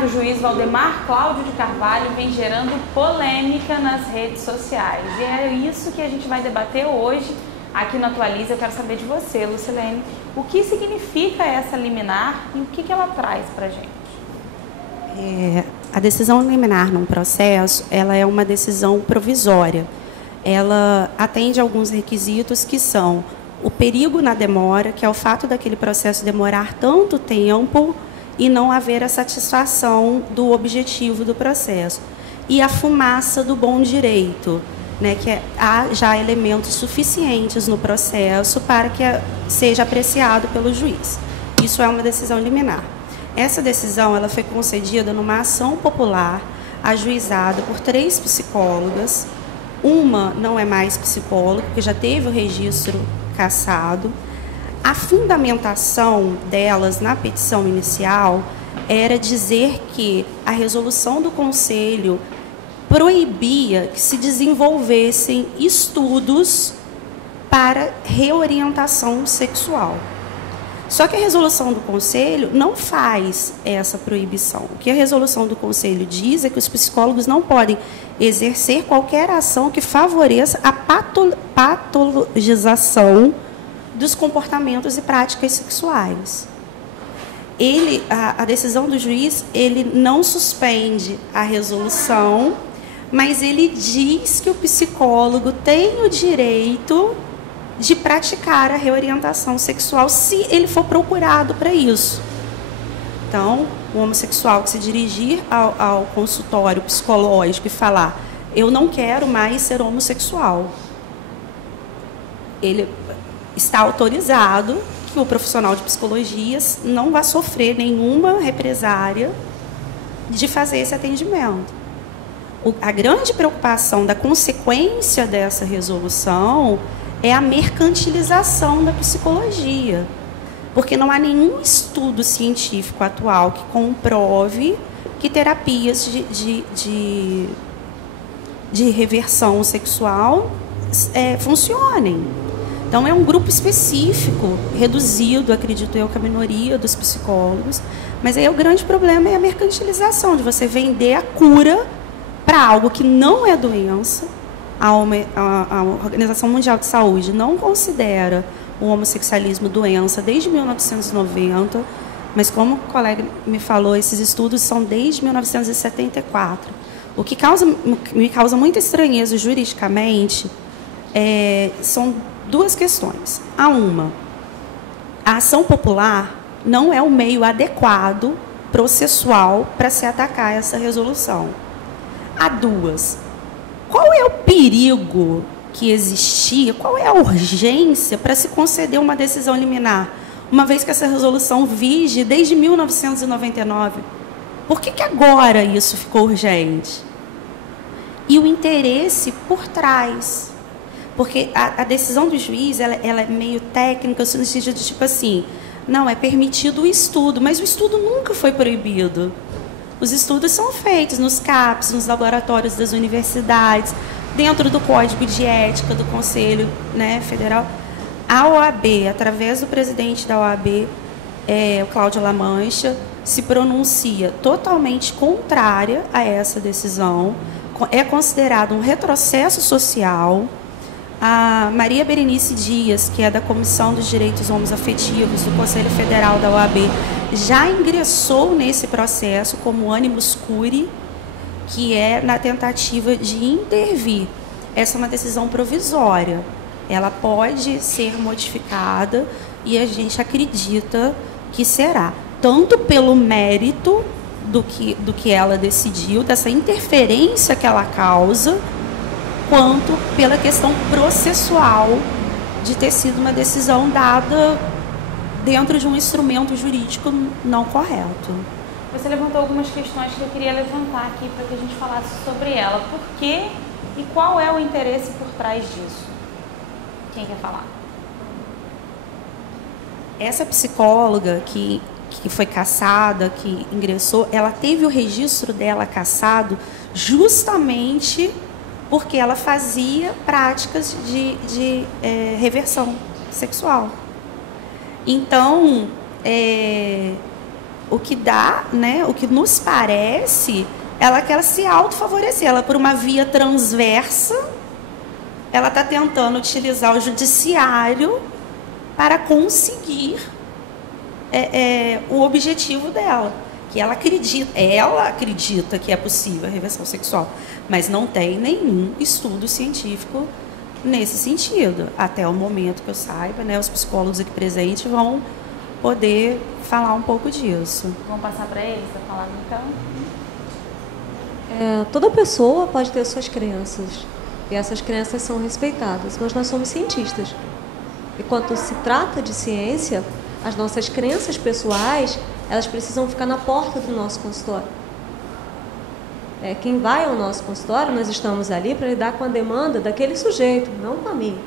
Do juiz Valdemar Cláudio de Carvalho vem gerando polêmica nas redes sociais. E é isso que a gente vai debater hoje aqui no Atualiza. Eu quero saber de você, Lucilene, o que significa essa liminar e o que ela traz para a gente? A decisão liminar num processo, ela é uma decisão provisória. Ela atende a alguns requisitos que são o perigo na demora, que é o fato daquele processo demorar tanto tempo e não haver a satisfação do objetivo do processo. E a fumaça do bom direito, né, que há já elementos suficientes no processo para que seja apreciado pelo juiz. Isso é uma decisão liminar. Essa decisão ela foi concedida numa ação popular, ajuizada por 3 psicólogas. Uma não é mais psicóloga, porque já teve o registro cassado. A fundamentação delas na petição inicial era dizer que a resolução do Conselho proibia que se desenvolvessem estudos para reorientação sexual. Só que a resolução do Conselho não faz essa proibição. O que a resolução do Conselho diz é que os psicólogos não podem exercer qualquer ação que favoreça a patologização dos comportamentos e práticas sexuais. A decisão do juiz, ele não suspende a resolução, mas ele diz que o psicólogo tem o direito de praticar a reorientação sexual se ele for procurado para isso. Então, o homossexual que se dirigir ao consultório psicológico e falar: eu não quero mais ser homossexual, ele está autorizado, que o profissional de psicologia não vai sofrer nenhuma represária de fazer esse atendimento. A grande preocupação da consequência dessa resolução é a mercantilização da psicologia, porque não há nenhum estudo científico atual que comprove que terapias de reversão sexual funcionem. Então, é um grupo específico, reduzido, acredito eu, que a minoria dos psicólogos. Mas aí o grande problema é a mercantilização, de você vender a cura para algo que não é doença. A Organização Mundial de Saúde não considera o homossexualismo doença desde 1990, mas como o colega me falou, esses estudos são desde 1974. O que me causa muita estranheza juridicamente são 2 questões. A ação popular não é o meio adequado processual para se atacar essa resolução. A 2, qual é o perigo que existia, qual é a urgência para se conceder uma decisão liminar, uma vez que essa resolução vige desde 1999? Por que agora isso ficou urgente? E o interesse por trás. Porque a decisão do juiz ela é meio técnica, no sentido de tipo assim, não, é permitido o estudo, mas o estudo nunca foi proibido. Os estudos são feitos nos CAPs, nos laboratórios das universidades, dentro do Código de Ética do Conselho, né, Federal. A OAB, através do presidente da OAB, o Cláudio Lamancha, se pronuncia totalmente contrária a essa decisão. É considerado um retrocesso social. A Maria Berenice Dias, que é da Comissão dos Direitos Homoafetivos do Conselho Federal da OAB, já ingressou nesse processo como animus curiae, que é na tentativa de intervir. Essa é uma decisão provisória. Ela pode ser modificada e a gente acredita que será, tanto pelo mérito do que ela decidiu, dessa interferência que ela causa, quanto pela questão processual de ter sido uma decisão dada dentro de um instrumento jurídico não correto. Você levantou algumas questões que eu queria levantar aqui para que a gente falasse sobre ela. Por quê e qual é o interesse por trás disso? Quem quer falar? Essa psicóloga que foi cassada, que ingressou, ela teve o registro dela cassado justamente porque ela fazia práticas de reversão sexual. Então, o que dá, né, o que nos parece, ela quer se autofavorecer. Ela, por uma via transversa, ela está tentando utilizar o judiciário para conseguir o objetivo dela. Que ela acredita que é possível a reversão sexual, mas não tem nenhum estudo científico nesse sentido. Até o momento que eu saiba, né, os psicólogos aqui presentes vão poder falar um pouco disso. Vamos passar para eles para falar então? Toda pessoa pode ter suas crenças e essas crenças são respeitadas, mas nós somos cientistas. E quando se trata de ciência, as nossas crenças pessoais, elas precisam ficar na porta do nosso consultório. Quem vai ao nosso consultório, nós estamos ali para lidar com a demanda daquele sujeito, não com a minha.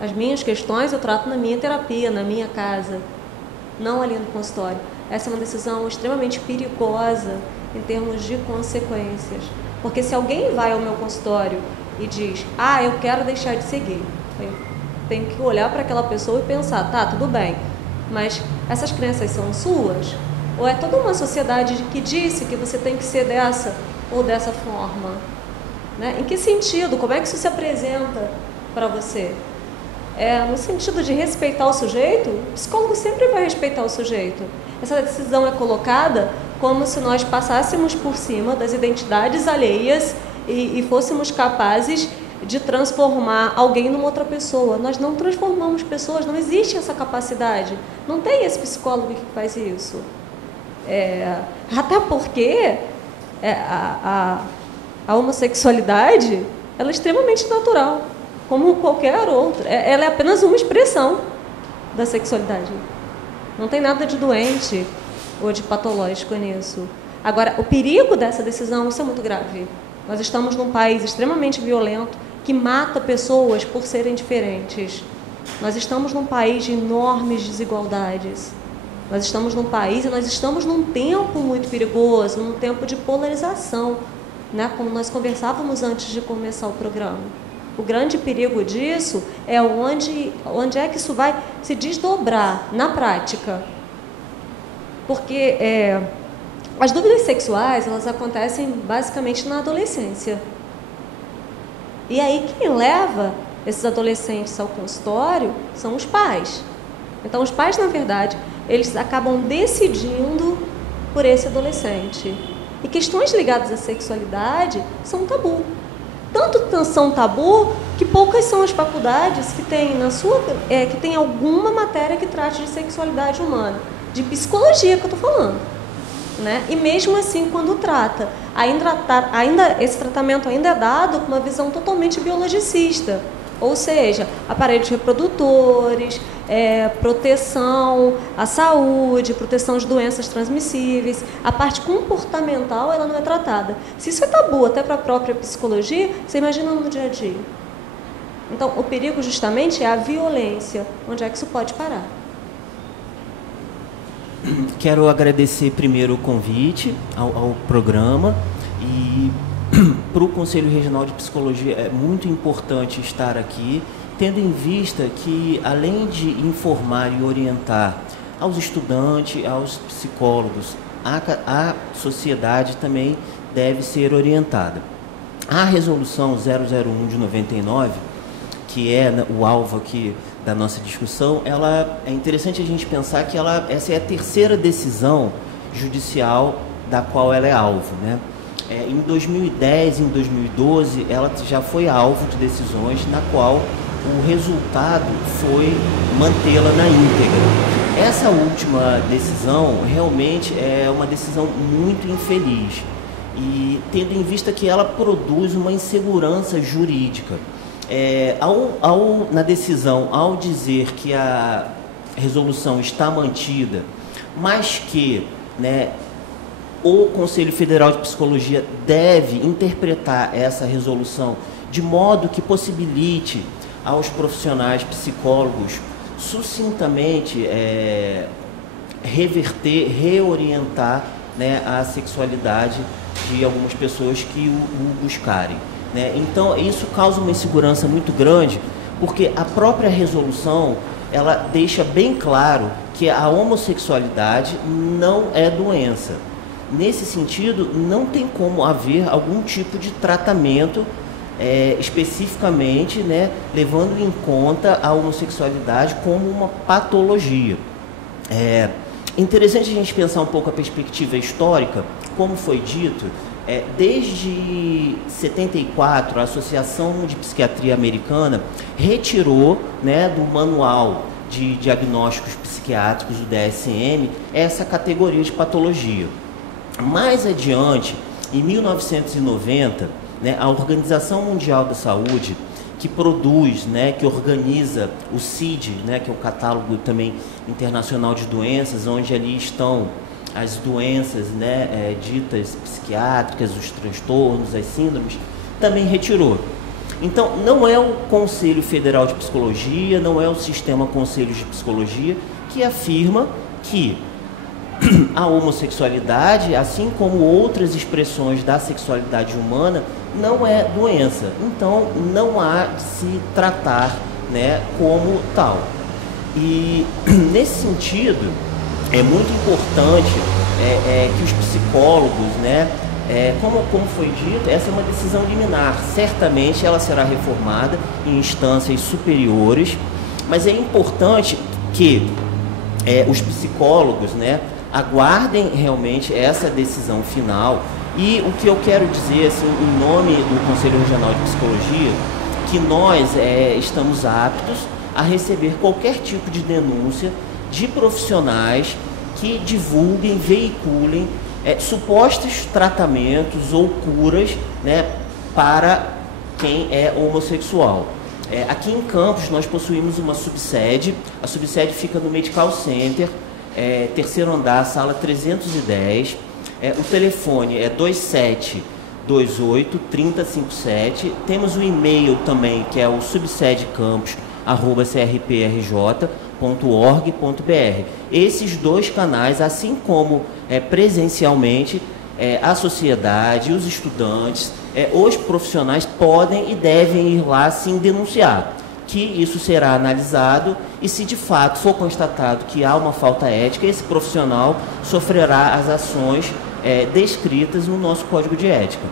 As minhas questões eu trato na minha terapia, na minha casa, não ali no consultório. Essa é uma decisão extremamente perigosa em termos de consequências. Porque se alguém vai ao meu consultório e diz, eu quero deixar de ser gay, eu tenho que olhar para aquela pessoa e pensar, tá, tudo bem, mas essas crenças são suas? Ou é toda uma sociedade que disse que você tem que ser dessa ou dessa forma? Né? Em que sentido? Como é que isso se apresenta para você? No sentido de respeitar o sujeito, o psicólogo sempre vai respeitar o sujeito. Essa decisão é colocada como se nós passássemos por cima das identidades alheias e fôssemos capazes de transformar alguém numa outra pessoa. Nós não transformamos pessoas, não existe essa capacidade. Não tem esse psicólogo que faz isso. Até porque a homossexualidade ela é extremamente natural, como qualquer outra. Ela é apenas uma expressão da sexualidade. Não tem nada de doente ou de patológico nisso. Agora, o perigo dessa decisão, isso é muito grave. Nós estamos num país extremamente violento, que mata pessoas por serem diferentes. Nós estamos num país de enormes desigualdades. Nós estamos num país e nós estamos num tempo muito perigoso, num tempo de polarização, né? Como nós conversávamos antes de começar o programa. O grande perigo disso é onde é que isso vai se desdobrar na prática. Porque as dúvidas sexuais, elas acontecem basicamente na adolescência. E aí quem leva esses adolescentes ao consultório são os pais. Então os pais, na verdade, eles acabam decidindo por esse adolescente. E questões ligadas à sexualidade são tabu. Tanto são tabu que poucas são as faculdades que têm que tem alguma matéria que trate de sexualidade humana, de psicologia que eu estou falando, né? E mesmo assim, quando trata, esse tratamento ainda é dado com uma visão totalmente biologicista, ou seja, aparelhos reprodutores, proteção à saúde, proteção de doenças transmissíveis. A parte comportamental ela não é tratada. Se isso é tabu até para a própria psicologia, você imagina no dia a dia. Então, o perigo justamente é a violência. Onde é que isso pode parar? Quero agradecer primeiro o convite ao programa e para o Conselho Regional de Psicologia é muito importante estar aqui, tendo em vista que, além de informar e orientar aos estudantes, aos psicólogos, a sociedade também deve ser orientada. A resolução 001 de 99, que é o alvo aqui da nossa discussão, ela é interessante a gente pensar que essa é a terceira decisão judicial da qual ela é alvo, né? Em 2010 e em 2012, ela já foi alvo de decisões na qual o resultado foi mantê-la na íntegra. Essa última decisão realmente é uma decisão muito infeliz e tendo em vista que ela produz uma insegurança jurídica. Na decisão, ao dizer que a resolução está mantida, mas que, né, o Conselho Federal de Psicologia deve interpretar essa resolução de modo que possibilite aos profissionais psicólogos sucintamente reverter, reorientar, né, a sexualidade de algumas pessoas que o buscarem, né? Então, isso causa uma insegurança muito grande, porque a própria resolução, ela deixa bem claro que a homossexualidade não é doença. Nesse sentido, não tem como haver algum tipo de tratamento especificamente, né, levando em conta a homossexualidade como uma patologia. É interessante a gente pensar um pouco a perspectiva histórica. Como foi dito, desde 74, a Associação de Psiquiatria Americana retirou, né, do manual de diagnósticos psiquiátricos, do DSM, essa categoria de patologia. Mais adiante, em 1990, né, a Organização Mundial da Saúde, que produz, né, que organiza o CID, né, que é o catálogo também internacional de doenças, onde ali estão as doenças, né, ditas psiquiátricas, os transtornos, as síndromes, também retirou. Então, não é o Conselho Federal de Psicologia, não é o Sistema Conselhos de Psicologia que afirma que a homossexualidade, assim como outras expressões da sexualidade humana, não é doença. Então, não há de se tratar, né, como tal. E, nesse sentido, é muito importante que os psicólogos, né, como foi dito, essa é uma decisão liminar. Certamente ela será reformada em instâncias superiores, mas é importante que os psicólogos, né, aguardem realmente essa decisão final. E o que eu quero dizer, assim, em nome do Conselho Regional de Psicologia, que nós estamos aptos a receber qualquer tipo de denúncia de profissionais que divulguem, veiculem supostos tratamentos ou curas, né, para quem é homossexual. Aqui em Campos nós possuímos uma subsede. A subsede fica no Medical Center, terceiro andar, sala 310. O telefone é 2728-3057. Temos um e-mail também, que é o subsedecampos@crprj.org.br. Esses dois canais, assim como presencialmente, a sociedade, os estudantes, os profissionais podem e devem ir lá sim denunciar, que isso será analisado e, se de fato for constatado que há uma falta ética, esse profissional sofrerá as ações descritas no nosso Código de Ética.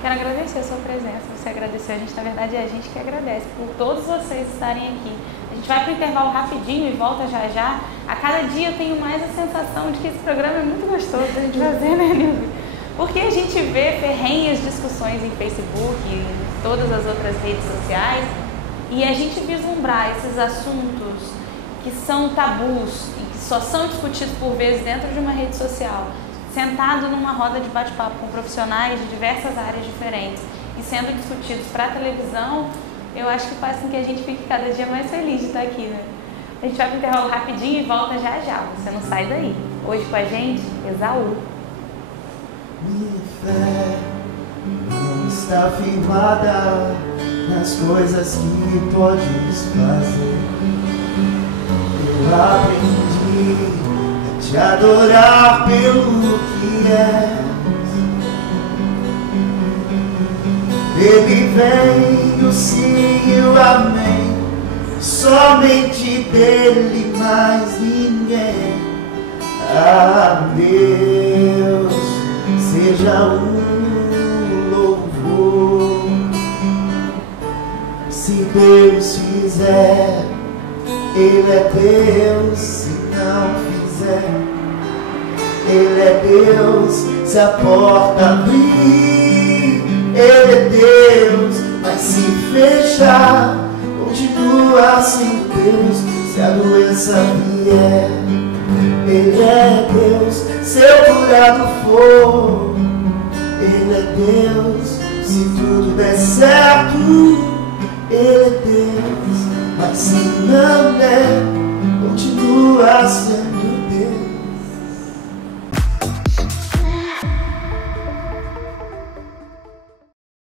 Quero agradecer a sua presença, você agradeceu, a gente, na verdade é a gente que agradece por todos vocês estarem aqui. A gente vai para o intervalo rapidinho e volta já já. A cada dia eu tenho mais a sensação de que esse programa é muito gostoso da gente fazer, né, Nilvia? Porque a gente vê ferrenhas discussões em Facebook e em todas as outras redes sociais, e a gente vislumbrar esses assuntos que são tabus e que só são discutidos por vezes dentro de uma rede social, sentado numa roda de bate-papo com profissionais de diversas áreas diferentes e sendo discutidos para a televisão, eu acho que faz com que a gente fique cada dia mais feliz de estar aqui, né? A gente vai para o intervalo rapidinho e volta já já, você não sai daí. Hoje com a gente, Esaú. Minha fé não está firmada nas coisas que podes fazer. Eu aprendi a te adorar pelo que és. Dele vem o sim e o amém, somente dele, mais ninguém. A Deus seja louvor. Se Deus fizer, Ele é Deus. Se não fizer, Ele é Deus. Se a porta abrir, Ele é Deus. Mas se fechar, continua sem Deus. Se a doença vier, Ele é Deus. Se eu curado for, Ele é Deus. Se tudo der certo, Ele é Deus, mas se não é, continua sendo